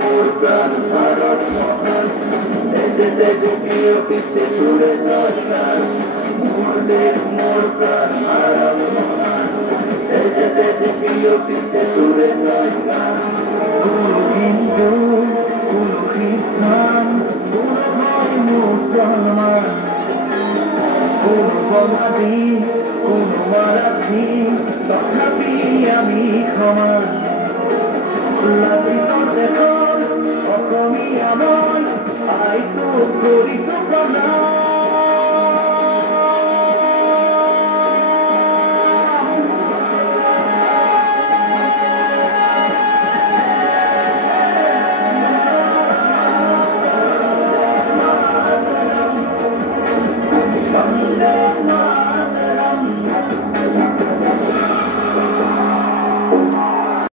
মোর প্রাণ ভারত মহান তেজে তেজে প্রিয় পিছে তোরে জয় গান মোর প্রাণ ভারত মহান তেজে তেজে প্রিয় পিছে তোরে জয় গান কোন হিন্দু কোন খ্রিস্টান কোন ভাই মুসলমান কোন বঙ্গালী কোন মারাঠি তথাপি আমি ক্ষমা লাচিত দেশৰ অসমীয়া মই আইতো কৰিছো প্ৰণাম